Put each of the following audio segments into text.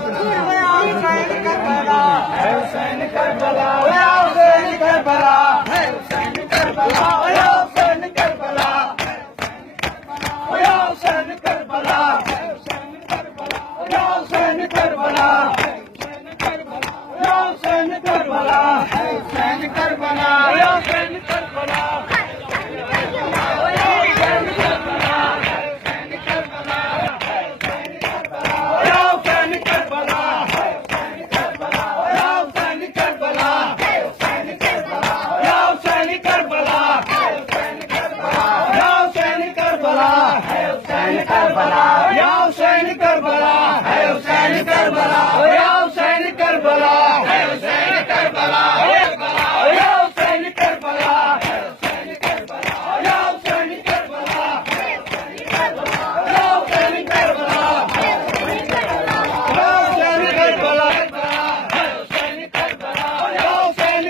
Hussain Karbala है, Hussain Karbala है, Hussain Karbala है, हुसैन करबला है, हुसैन करबला है, हुसैन करबला है, हुसैन करबला है, हुसैन करबला है, हुसैन करबला है, हुसैन करबला है, हुसैन करबला या हुसैन करबला है, हुसैन करबला या हुसैन करबला है, हुसैन करबला या हुसैन करबला है, हुसैन करबला या हुसैन करबला है, हुसैन करबला या हुसैन करबला है, हुसैन करबला है, हुसैन करबला या हुसैन करबला है, हुसैन करबला या हुसैन करबला है, हुसैन करबला या हुसैन करबला है, हुसैन करबला या हुसैन करबला है, या हुसैन करबला है, हुसैन करबला या हुसैन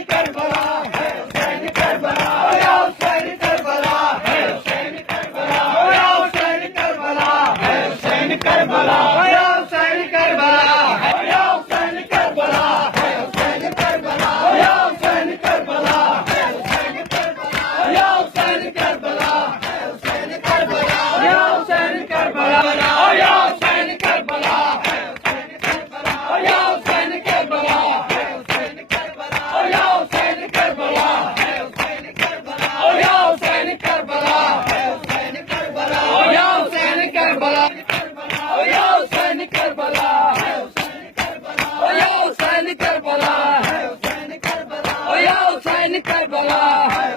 करबला है, हुसैन करबला या हुसैन करबला है, हुसैन करबला या हुसैन करबला या हुसैन करबला है, हुसैन करबला या हुसैन करबला है, हुसैन करबला या हुसैन करबला है, हुसैन करबला या हुसैन करबला है, हुसैन करबला या हुसैन करबला या हुसैन करबला है, हुसैन करबला या हुसैन करबला है, हुसैन करबला या हुसैन करबला है।